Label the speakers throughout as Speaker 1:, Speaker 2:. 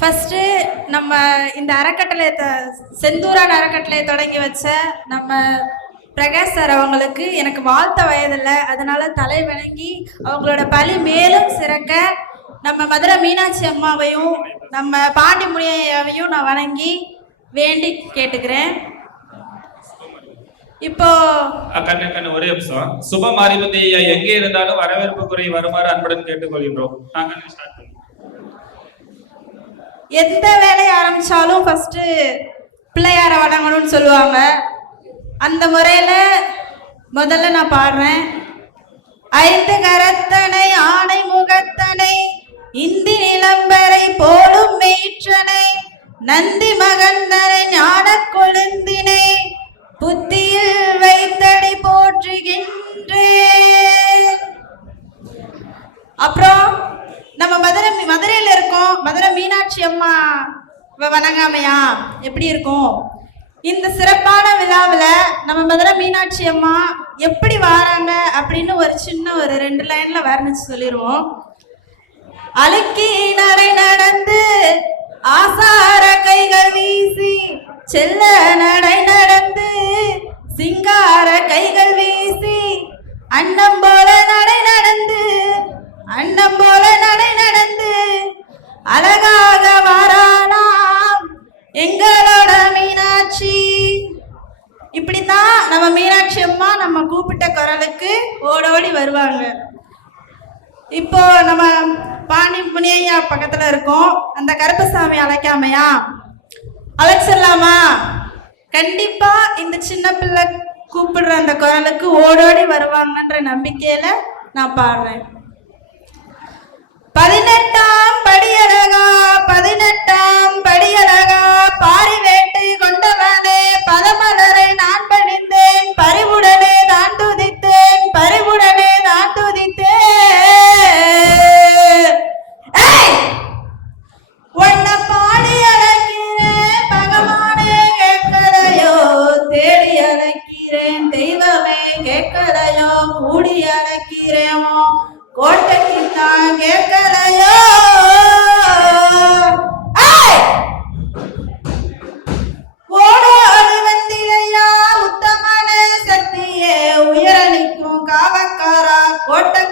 Speaker 1: First நம்ம இந்த அறக்கட்டளையை த செந்தூரான் அறக்கட்டளையை தொடங்கி வச்ச நம்ம பிரகாஷ் சார் அவங்களுக்கு எனக்கு வாழ்த்த வயதில்லை. அதனால தலை வணங்கி அவங்களோட பழி மேலும் சிறக்க நம்ம மதுரை மீனாட்சி அம்மாவையும் நம்ம பாண்டி முனியாவையும் நான் வணங்கி வேண்டி கேட்டுக்கிறேன். இப்போ
Speaker 2: கண்ணு கண்ணு ஒரே நிமிஷம். சுப மாரிபதி ஐயா எங்கே இருந்தாலும் வரவேற்பு குறை வருமாறு அன்புடன் கேட்டுக்கொள்கின்றோம். நாங்கள் ஸ்டார்ட்
Speaker 1: எந்த வேலையை ஆரம்பிச்சாலும் ஃபஸ்ட்டு பிள்ளையாரை வணங்கணும்னு சொல்லுவாங்க. அந்த முறையில் முதல்ல நான் பாடுறேன். ஐந்து கரத்தனை ஆணை முகத்தனை இந்தி நிலம்பரை போலும் மேற்றனை நந்தி மகந்தனை ஞான கொழுந்தினை புத்தியில் வைத்தடி போற்றுகின்றேன். அப்புறம் நம்ம மதுரை மதுரையில் இருக்கோம். மதுரை மீனாட்சி அம்மா வணங்காமையா? எப்படி இருக்கும்? இந்த சிறப்பான விழாவில் நம்ம மதுரை மீனாட்சி அம்மா எப்படி வாராங்க அப்படின்னு ஒரு சின்ன ஒரு ரெண்டு லைன்ல வர்ணிச்சு சொல்லிடுவோம் அழுக்கி நடை நடந்து ஆசார கைகள் வீசி செல்ல நடை ஓடி வருவாங்க. இப்போ நம்ம பாண்டி புனியா பக்கத்துல இருக்கோம். அந்த கருப்பசாமி அழைக்காமையா? அழைச்சிடலாமா? கண்டிப்பா இந்த சின்ன பிள்ளை கூப்பிடுற அந்த குரலுக்கு ஓடோடி வருவாங்கன்ற நம்பிக்கையில நான் பாடுறேன். பதினெட்டாம் படியழகா பதினெட்டாம் படியழகா பாரிவேட்டை கொண்டவனே பதமலரை நான் பணிந்து அழைக்கிறேன் கேட்கலையோ? தேடி அழைக்கிறேன். தெய்வமே கேட்கலையோ? கூடி அழைக்கிறேமோ கோட்டைக்கு தான் கேட்கலையோ?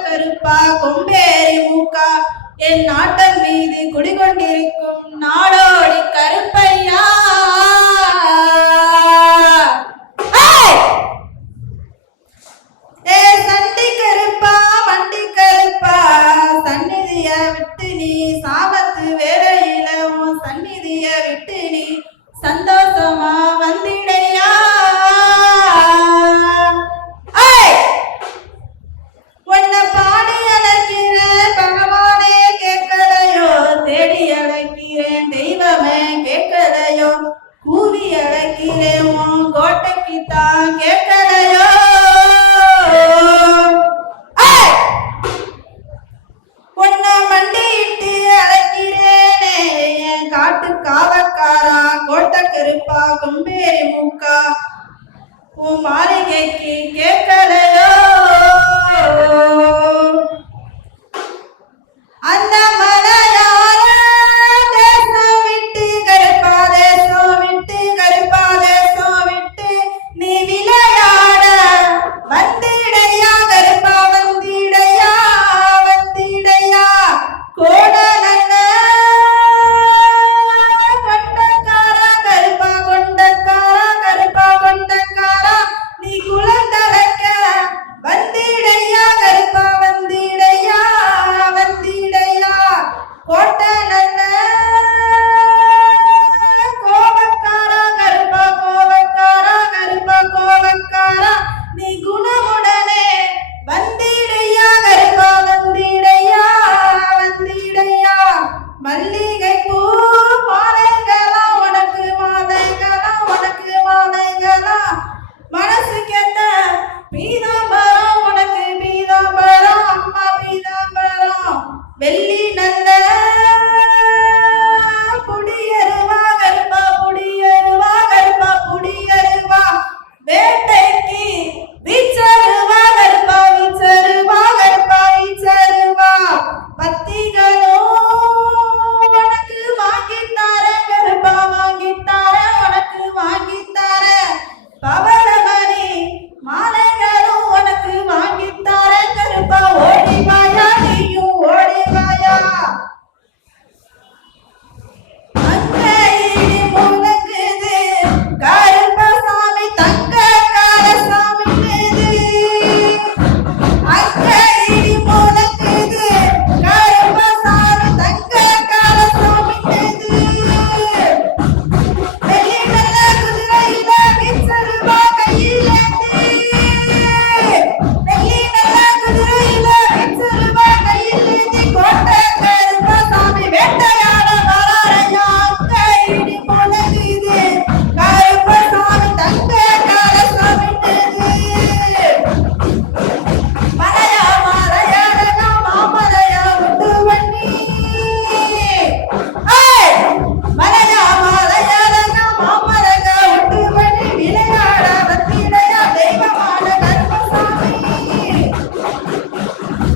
Speaker 1: கருப்பா கொம்பேரி மூக்கா என் நாட்டம் மீது குடிகொண்டிருக்கும் நாடோடி கருப்பையா? நீ சாபத்து வேலையில உன் சந்நிதிய விட்டு நீ சந்தோஷமா வந்திடையா? உன்னை பாடி அழைக்கிறேன் பகவானே கேட்கலையோ? தேடி அழைக்கிறேன் தெய்வமே கேட்கலையோ? கூவி அழைக்கிறேன் உன் கோட்டைக்கு தான் கேட்க கோட்டை கருப்பா கொம்பேரி மூக்கா உன் மாளிகைக்கு கேட்கலையோ